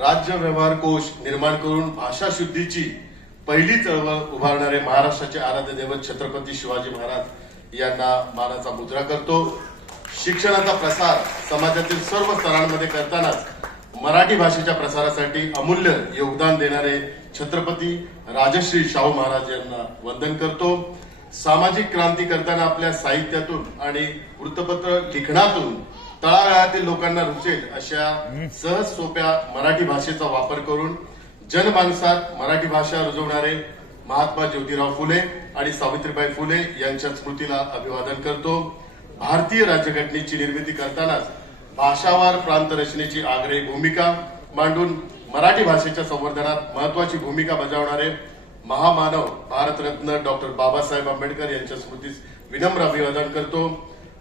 राज्य व्यवहार कोश निर्माण करून भाषा शुद्धीची पहिली चळवळ उभारणारे महाराष्ट्राचे आराध्य दैवत छत्रपती शिवाजी महाराज यांना मानाचा मुजरा करतो। शिक्षणाचा प्रसार समाजातील सर्व स्तरांमध्ये करतानाच मराठी भाषेच्या प्रसारासाठी अमूल्य योगदान देणारे छत्रपती राजश्री शाहू महाराज यांना वंदन करतो। सामाजिक क्रांती करताना आपल्या साहित्यातून आणि वृत्तपत्र लिखाणातून तळागाळातील लोकांना रुचेल अशा सहज सोप्या मराठी भाषेचा वापर करून जनमानसात मराठी भाषा रुजवणारे महात्मा ज्योतिराव फुले आणि सावित्रीबाई फुले यांच्या स्मृतीला अभिवादन करतो। भारतीय राज्यघटनेची निर्मिती करतानाच भाषावार प्रांत रचनेची आग्रही भूमिका मांडून मराठी भाषेच्या संवर्धनात महत्वाची भूमिका बजावणारे महामानव भारतरत्न डॉक्टर बाबासाहेब आंबेडकर यांच्या स्मृतीस विनम्र अभिवादन करतो।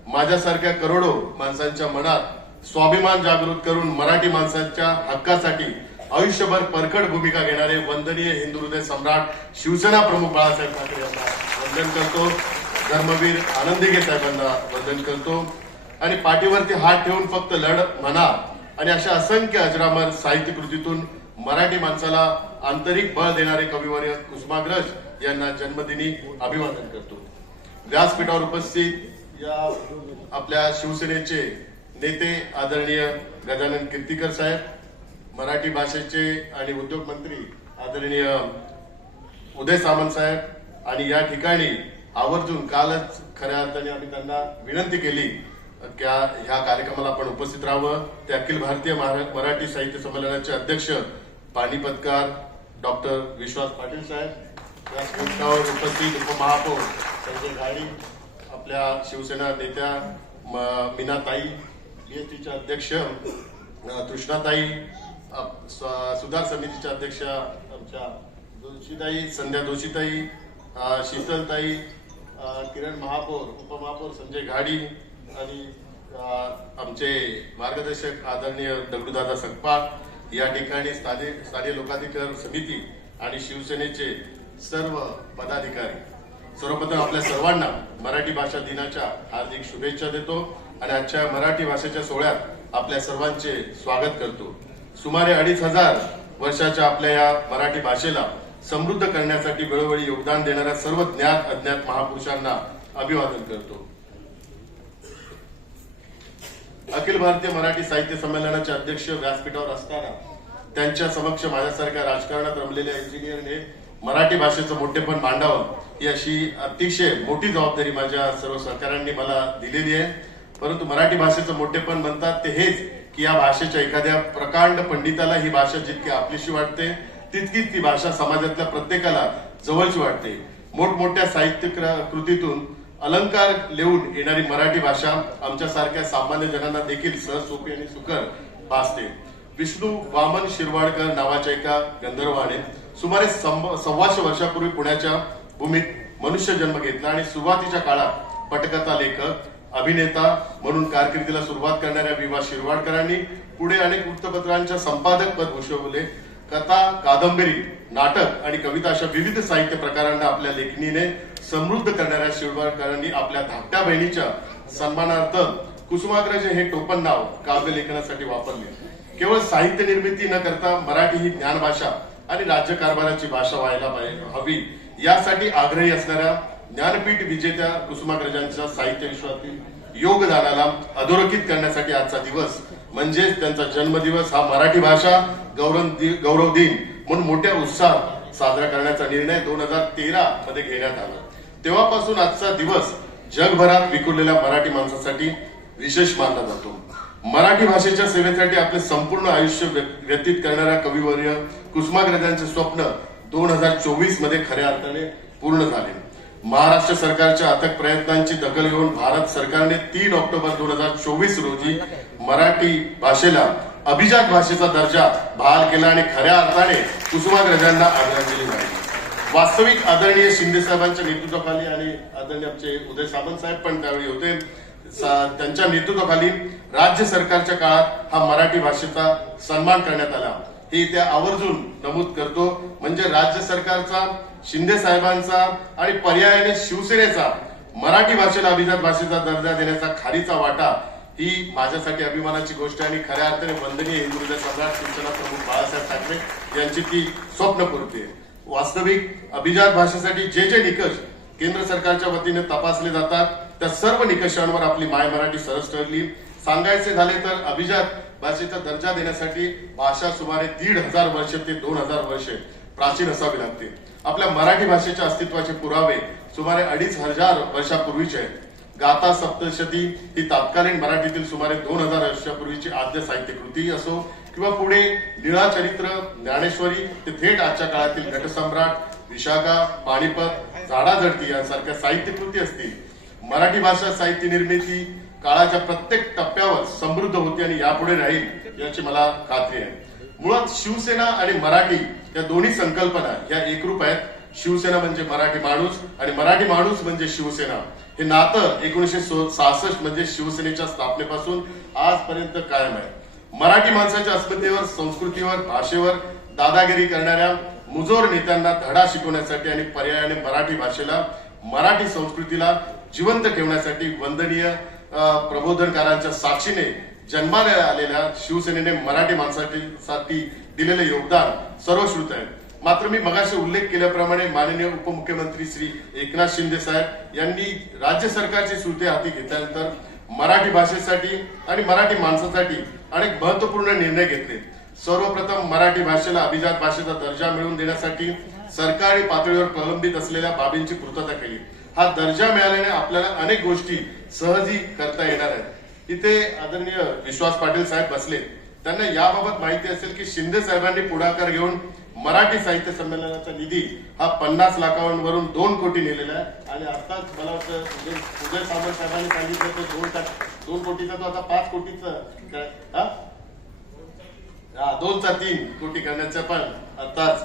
माझ्यासारख्या करोडो माणसांच्या मनात स्वाभिमान जागृत करून मराठी माणसांच्या हक्कासाठी आयुष्यभर परखड भूमिका घेणारे वंदनीय हिंदू हृदय सम्राट शिवसेना प्रमुख बाळासाहेब ठाकरे यांना वंदन करतो। धर्मवीर आनंदिगे साहेबांना वंदन करतो आणि पाठीवरती हात ठेवून फक्त लढ म्हणा आणि अशा असंख्य अजरामर साहित्य कृतीतून मराठी माणसाला आंतरिक बळ देणारे कविवर्य कुसुमाग्रज यांना जन्मदिनी अभिवादन करतो। व्यासपीठावर उपस्थित या आपल्या शिवसेनेचे नेते आदरणीय गजानन कीर्तीकर साहेब, मराठी भाषेचे आणि उद्योग मंत्री आदरणीय उदय सामंत साहेब आणि या ठिकाणी आवर्जून कालच खऱ्या अर्थाने आम्ही त्यांना विनंती केली की ह्या कार्यक्रमाला आपण उपस्थित राहावं। ते अखिल भारतीय मराठी साहित्य संमेलनाचे अध्यक्ष पानिपतकार डॉक्टर विश्वास पाटील साहेब, या स्मृतीवर उपस्थित उपमहापौर संजय घाडी, आपल्या शिवसेना नेत्या मीनाताई, बीएसटीच्या अध्यक्ष कृष्णाताई, सुधार समितीच्या अध्यक्ष आमच्या जोशीताई, संध्या जोशीताई, शीतलताई, किरण महापौर, उपमहापौर संजय घाडी आणि आमचे मार्गदर्शक आदरणीय दगडूदादा सकपाळ, या ठिकाणी स्थानिक लोकाधिकार समिती आणि शिवसेनेचे सर्व पदाधिकारी, सर्वप्रथम आपल्या सर्वांना मराठी भाषा दिनाच्या हार्दिक शुभेच्छा देतो आणि आजच्या मराठी भाषेच्या सोहळ्यात आपल्या सर्वांचे स्वागत करतो। सुमारे 2500 वर्षाच्या आपल्या या मराठी भाषेला समृद्ध करण्यासाठी वेळोवेळी योगदान देणाऱ्या सर्व ज्ञात अज्ञात महापुरुषांना अभिवादन करतो। अखिल भारतीय मराठी साहित्य संमेलनाचे अध्यक्ष व्यासपीठावर असताना त्यांच्या समक्ष माझ्यासारख्या राजकारणात रमलेल्या इंजिनियरने मराठी भाषेचं मोठेपण मांडावं ही अशी अतिशय मोठी जबाबदारी माझ्या सर्व सहकाऱ्यांनी मला दिलेली आहे। परंतु मराठी भाषेचं मोठेपण म्हणतात ते हेच की या भाषेच्या एखाद्या प्रकांड पंडिताला ही भाषा जितकी आपलीशी वाटते तितकीच ती भाषा समाजातल्या प्रत्येकाला जवळची वाटते। मोठमोठ्या साहित्य कृतीतून अलंकार लिहून येणारी मराठी भाषा आमच्यासारख्या सामान्य जनांना देखील सहज सोपी आणि सुकर भासते। विष्णू वामन शिरवाडकर नावाच्या एका गंधर्वाने सुमारे 125 वर्षापूर्वी पुण्याच्या भूमीत मनुष्य जन्म घेतला आणि सुरुवातीच्या काळात पटकथा लेखक, अभिनेता म्हणून कारकिर्दीला सुरुवात करणाऱ्या विवा शिरवाडकरांनी पुढे अनेक वृत्तपत्रांच्या संपादक पद भूषवले। कथा, कादंबरी, नाटक आणि कविता अशा विविध साहित्य प्रकारांना आपल्या लेखणीने समृद्ध करणाऱ्या शिरवाडकरांनी आपल्या धाकट्या बहिणीच्या सन्मानार्थ कुसुमाग्रज हे टोपण नाव काव्य लेखनासाठी वापरले। केवळ साहित्य निर्मिती न करता मराठी ही ज्ञानभाषा आणि राज्यकारभाराची भाषा व्हायला हवी यासाठी आग्रही असणाऱ्या ज्ञानपीठ विजेत्या कुसुमाग्रजांच्या साहित्य विश्वातील योगदानाला अधोरेखित करण्यासाठी आजचा दिवस म्हणजेच त्यांचा जन्मदिवस हा मराठी भाषा गौरव दिन म्हणून मोठ्या उत्साहात साजरा करण्याचा निर्णय 2013 मध्ये घेण्यात आला। तेव्हापासून आजचा दिवस जगभरात विखुरलेल्या मराठी माणसासाठी विशेष मानला जातो। मराठी भाषेच्या सेवेसाठी आपले संपूर्ण आयुष्य व्यतीत करणाऱ्या कविवर्य कुसुमाग्रजांचे स्वप्न 2024 मध्ये खऱ्या अर्थाने पूर्ण झाले। महाराष्ट्र सरकारच्या अथक प्रयत्नांची दखल घेऊन भारत सरकारने 3 ऑक्टोबर 2024 रोजी मराठी भाषेला अभिजात भाषेचा दर्जा बहाल केला आणि खऱ्या अर्थाने कुसुमाग्रजांना आदरांजली वाहिली। वास्तविक आदरणीय शिंदे साहेबांच्या नेतृत्वाखाली आणि आदरणीय आमचे उदय सामंत साहेब पण त्यावेळी होते, त्यांच्या नेतृत्वाखाली राज्य सरकारच्या काळात हा मराठी भाषेचा सन्मान करण्यात आला हे इथे आवर्जून नमूद करतो। म्हणजे राज्य सरकारचा, शिंदे साहेबांचा आणि पर्यायाने शिवसेनेचा मराठी भाषेला अभिजात भाषेचा दर्जा देण्याचा खारीचा वाटा ही माझ्यासाठी अभिमानाची गोष्ट आहे आणि खऱ्या अर्थाने वंदनीय हिंदू हृदय सम्राट शिवसेना प्रमुख बाळासाहेब ठाकरे यांची ती स्वप्नपूर्ती आहे. वास्तविक अभिजात भाषेसाठी जे जे निकष केंद्र सरकारच्या वतीने तपासले जातात त्या सर्व निकषांवर आपली माय मराठी सरस ठरली. सांगायचे झाले तर अभिजात भाषेचा दर्जा देण्यासाठी भाषा सुमारे 1,500 वर्ष ते 2,000 वर्षे प्राचीन असावी लागते. आपल्या मराठी भाषेच्या अस्तित्वाचे पुरावे सुमारे 2,500 वर्षापूर्वीचे आहेत. गाथा सप्तशती ही तत्कालीन मराठीतील सुमारे 2,000 वर्षापूर्वीची आद्य साहित्य कृती असो किंवा पुढे लीळाचरित्र, ज्ञानेश्वरी ते थेट आजच्या काळातील घटसम्राट, विशाखा, पानिपत, झाडाझडती यांसारख्या साहित्य कृती असतील. मराठी भाषा साहित्य निर्मिती काळाच्या प्रत्येक टप्प्यावर समृद्ध होती आणि यापुढे राहील याची मला खात्री आहे. मुळात शिवसेना आणि मराठी या दोन्ही संकल्पना या एकरूप आहेत. शिवसेना म्हणजे मराठी माणूस आणि मराठी माणूस म्हणजे शिवसेना. हे नातं 1966 म्हणजे शिवसेनेच्या स्थापनेपासून आजपर्यंत कायम आहे. मराठी माणसाच्या अस्मितेवर, संस्कृतीवर, भाषेवर दादागिरी करणाऱ्या मुजोर नेत्यांना धडा शिकवण्यासाठी आणि पर्यायाने मराठी भाषेला, मराठी संस्कृतीला जिवंत ठेवण्यासाठी वंदनीय प्रबोधनकारांच्या साक्षीने जन्माला आलेल्या शिवसेनेने मराठी माणसासाठी दिलेले योगदान सर्वश्रुत आहे. मात्र मी मगाशी उल्लेख केल्याप्रमाणे माननीय उपमुख्यमंत्री श्री एकनाथ शिंदे साहेब यांनी राज्य सरकारची सुटे हाती घेतल्यानंतर मराठी भाषेसाठी आणि मराठी माणसासाठी अनेक महत्वपूर्ण निर्णय घेतले. सर्वप्रथम मराठी भाषेला अभिजात भाषेचा दर्जा मिळवून देण्यासाठी सरकारी पातळीवर प्रलंबित असलेल्या बाबींची पूर्तता केली. हा दर्जा मिळाल्याने आपल्याला अनेक गोष्टी सहजी करता येणार आहेत. इथे आदरणीय विश्वास पाटील साहेब बसले, त्यांना याबाबत माहिती असेल की शिंदे साहेबांनी पुढाकार घेऊन मराठी साहित्य संमेलनाचा निधी हा 50 लाखांवरून 2 कोटी नेलेला आहे आणि आताच मला वाटतं उदय सामंत साहेबांनी सांगितलं तर 2 कोटीचा तो आता 5 कोटीचा 2चा 3 कोटी करण्याच्या पण आताच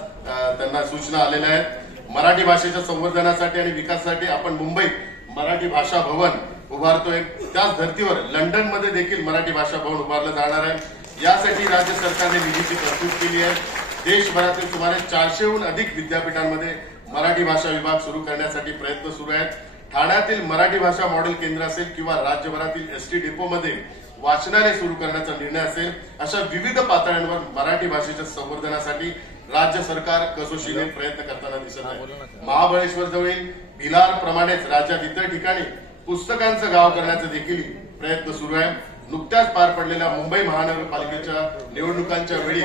त्यांना सूचना आलेल्या आहेत. मराठी भाषेच्या संवर्धनासाठी आणि विकासासाठी आपण मुंबईत मराठी भाषा भवन उभारतोय. त्याच धर्तीवर लंडन मध्ये देखील मराठी भाषा भवन उभारलं जाणार आहे. यासाठी राज्य सरकारने निधीची तरतूद केली आहे. देशभरातील सुमारे 400हून अधिक विद्यापीठांमध्ये मराठी भाषा विभाग सुरू करण्यासाठी प्रयत्न सुरू आहेत. ठाण्यातील मराठी भाषा मॉडेल केंद्र असेल किंवा राज्यभरातील एसटी डेपोमध्ये वाचनालय सुरू करण्याचा निर्णय असेल, अशा विविध पातळ्यांवर मराठी भाषेच्या संवर्धनासाठी राज्य सरकार कसोशीने प्रयत्न करताना दिसत आहे. महाबळेश्वर जवळील भिलार प्रमाणेच राज्यात इतर ठिकाणी पुस्तकांचं गाव करण्याचा देखील प्रयत्न सुरू आहे. नुकत्याच पार पडलेल्या मुंबई महानगरपालिकेच्या निवडणुकांच्या वेळी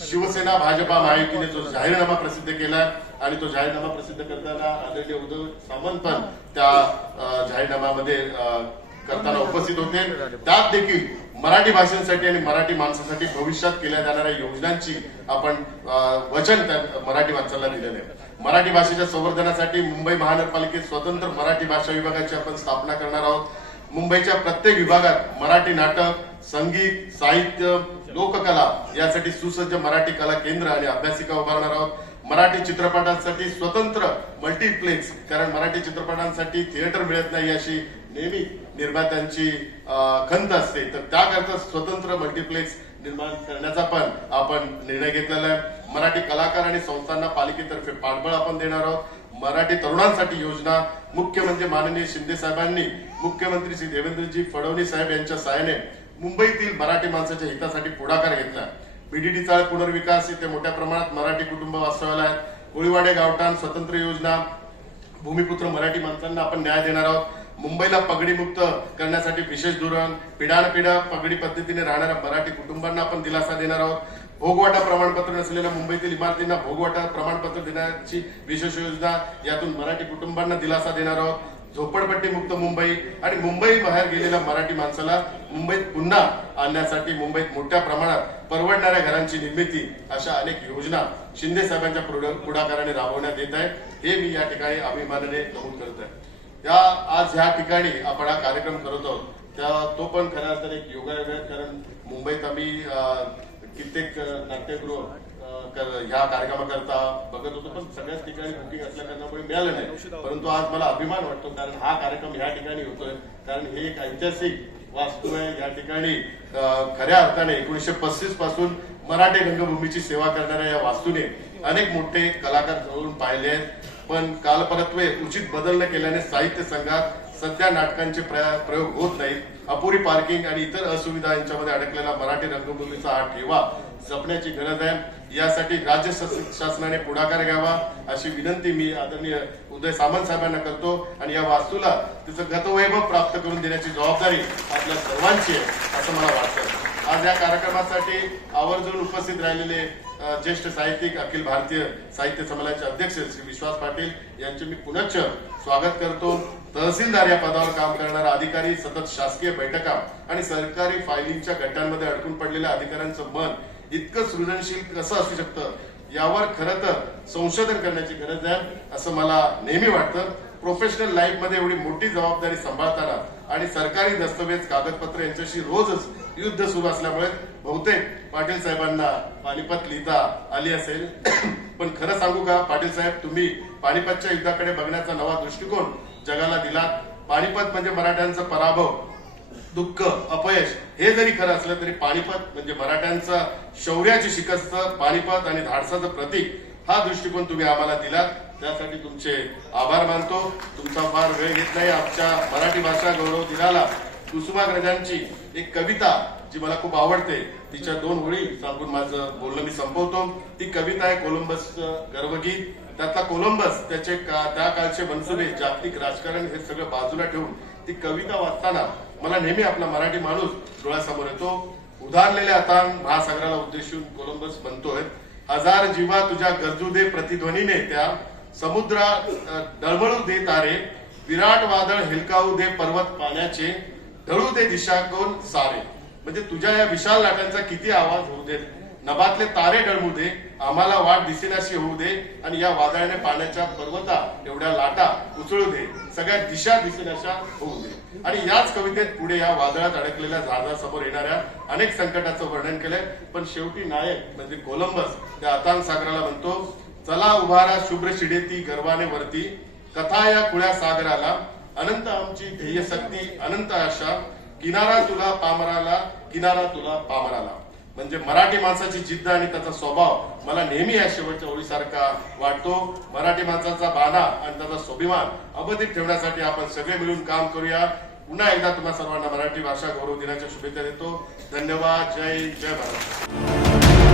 शिवसेना भाजपा महायुतीने जो जाहीरनामा प्रसिद्ध केला आणि तो जाहीरनामा प्रसिद्ध करताना आदरणीय उदय सामंत पण त्या जाहीरनाम्यामध्ये करताना उपस्थित होते. त्यात देखील मराठी भाषेसाठी आणि मराठी माणसासाठी भविष्यात केल्या जाणाऱ्या योजनांची आपण वचन त्या मराठी माणसाला दिलेलं आहे. मराठी भाषेच्या संवर्धनासाठी मुंबई महानगरपालिकेत स्वतंत्र मराठी भाषा विभागाची आपण स्थापना करणार आहोत. मुंबईच्या प्रत्येक विभागात मराठी नाटक, संगीत, साहित्य, लोककला यासाठी सुसज्ज मराठी कला केंद्र आणि अभ्यासिका उभारणार आहोत. मराठी चित्रपटांसाठी स्वतंत्र मल्टीप्लेक्स, कारण मराठी चित्रपटांसाठी थिएटर मिळत नाही अशी नेहमी निर्मात्यांची खंत असते, तर त्याकरता स्वतंत्र मल्टीप्लेक्स निर्माण करण्याचा पण आपण निर्णय घेतलेला आहे. मराठी कलाकार आणि संस्थांना पालिकेतर्फे पाठबळ आपण देणार आहोत. मराठी तरुणांसाठी योजना, मुख्य म्हणजे माननीय शिंदे साहेबांनी मुख्यमंत्री श्री देवेंद्रजी फडणवीस साहेब यांच्या सहाय्याने मुंबईतील मराठी माणसाच्या हितासाठी पुढाकार घेतला. बीडीडी चाळ पुनर्विकास इथे मोठ्या प्रमाणात मराठी कुटुंब वास्तव्याला आहेत. कोळीवाडे गावठाण स्वतंत्र योजना, भूमिपुत्र मराठी माणसांना आपण न्याय देणार आहोत. मुंबईला पगडी मुक्त करण्यासाठी विशेष धोरण, पिढ्यानपिढ्या पगडी पद्धतीने राहणाऱ्या मराठी कुटुंबांना आपण दिलासा देणार आहोत. भोगवाटा प्रमाणपत्र नसलेल्या मुंबईतील इमारतींना भोगवाटा प्रमाणपत्र देण्याची विशेष योजना, यातून मराठी कुटुंबांना दिलासा देणार आहोत. झोपडपट्टी मुक्त मुंबई आणि मुंबई बाहेर गेलेल्या मराठी माणसाला मुंबईत पुन्हा आणण्यासाठी मुंबईत मोठ्या प्रमाणात परवडणाऱ्या घरांची निर्मिती, अशा अनेक योजना शिंदे साहेबांच्या पुढाकाराने राबवण्यात येत आहे. हे मी या ठिकाणी अभिमानाने नमूद करत आहे. आज ह्या ठिकाणी आपण हा कार्यक्रम करत आहोत तो पण खऱ्या अर्थाने एक योगायोग आहे. कारण मुंबईत आम्ही कित्येक नाट्यगृह ह्या कार्यक्रमाकरता बघत होतो, पण सगळ्याच ठिकाणी बुकिंग असल्या कारणामुळे मिळालं नाही. परंतु आज मला अभिमान वाटतो, कारण हा कार्यक्रम ह्या ठिकाणी होतोय. कारण हे एक ऐतिहासिक वास्तू आहे. या ठिकाणी खऱ्या अर्थाने 1935 पासून मराठी रंगभूमीची सेवा करणाऱ्या या वास्तूने अनेक मोठे कलाकार जवळून पाहिले आहेत. पण कालपरत्वे उचित बदल न केल्याने साहित्य संघात सध्या नाटकांचे प्रयोग होत नाहीत. अपुरी पार्किंग आणि इतर असुविधा यांच्यामध्ये अडकलेला मराठी रंगभूमीचा हा ठेवा जपण्याची गरज आहे. यासाठी राज्य शासनाने पुढाकार घ्यावा अशी विनंती मी आदरणीय उदय सामंत साहेबांना करतो आणि या वास्तूला तिचं गतवैभव प्राप्त करून देण्याची जबाबदारी आपल्या सर्वांची आहे असं मला वाटतं. आज या कार्यक्रमासाठी आवर्जून उपस्थित राहिलेले ज्येष्ठ साहित्यिक अखिल भारतीय साहित्य संमेलनाचे अध्यक्ष श्री विश्वास पाटील यांचे मी पुनश्च स्वागत करतो. तहसीलदार या पदावर काम करणारा अधिकारी, सतत शासकीय बैठका आणि सरकारी फायलिंगच्या गटांमध्ये अडकून पडलेल्या अधिकाऱ्यांचं मन इतकं सृजनशील कसं असू शकतं यावर खरं तर संशोधन करण्याची गरज आहे असं मला नेहमी वाटतं. प्रोफेशनल लाईफ मध्ये एवढी मोठी जबाबदारी सांभाळताना आणि सरकारी दस्तवेज कागदपत्र यांच्याशी रोजच युद्ध सुरू असल्यामुळे बहुतेक पाटील साहेबांना पानिपत लिहिता आली असेल. पण खरं सांगू का पाटील साहेब, तुम्ही पानिपतच्या युद्धाकडे बघण्याचा नवा दृष्टिकोन जगाला दिलात. पानिपत म्हणजे मराठ्यांचा पराभव, दुःख, अपयश हे जरी खरं असलं तरी पानिपत म्हणजे मराठ्यांचा शौर्याची शिकस्त, पानिपत आणि धाडसाचं प्रतीक हा दृष्टिकोन तुम्ही आम्हाला दिलात. त्यासाठी तुमचे आभार मानतो. तुमचा फार वेळ घेत नाही. आमच्या मराठी भाषा गौरव दिनाला कुसुमाग्रजांची एक कविता जी मला खूप आवडते तिच्या 2 ओळी सांगून माझं बोलणं मी संपवतो. ती कविता आहे कोलंबसचं गर्वगीत. त्यातला कोलंबस, त्याचे त्या काळचे मनसुबे, जागतिक राजकारण हे सगळं बाजूला ठेवून ती कविता वाचताना मला नेहमी आपला मराठी माणूस डोळ्यासमोर येतो. उधारलेल्या अथांग महासागराला उद्देशून कोलंबस म्हणतोय, हजार जीवा तुझ्या गरजू दे प्रतिध्वनीने, त्या समुद्रा डळमळू दे तारे, विराट वादळ हेलकावू दे पर्वत पाण्याचे, ढळू दे दिशा कोण सारे. म्हणजे तुझ्या या विशाल लाटांचा किती आवाज होऊ दे, नभातले तारे डळमू दे, आम्हाला वाट दिसेनाशी होऊ दे आणि या वादळाने पाण्याच्या पर्वता एवढ्या लाटा उचळू दे, सगळ्या दिशा दिसेनाशा होऊ दे. आणि याच कवितेत पुढे या वादळात अडकलेल्या जहाजासमोर येणाऱ्या अनेक संकटाचं वर्णन केलंय. पण शेवटी नायक म्हणजे कोलंबस त्या अथांग सागराला म्हणतो, चला उभारा शुभ्र शिडेती गर्वाने वरती, कथा या खुळ्या सागराला, अनंत आमची ध्येय शक्ती, अनंत आशा, किनारा तुला पामराला, किनारा तुला पामराला. म्हणजे मराठी माणसाची जिद्द आणि त्याचा स्वभाव मला नेहमी या शेवटच्या ओळीसारखा वाटतो. मराठी माणसाचा बाणा आणि त्याचा स्वाभिमान अबाधित ठेवण्यासाठी आपण सगळे मिळून काम करूया. पुन्हा एकदा तुम्हा सर्वांना मराठी भाषा गौरव दिनाच्या शुभेच्छा देतो. धन्यवाद. जय महाराष्ट्र.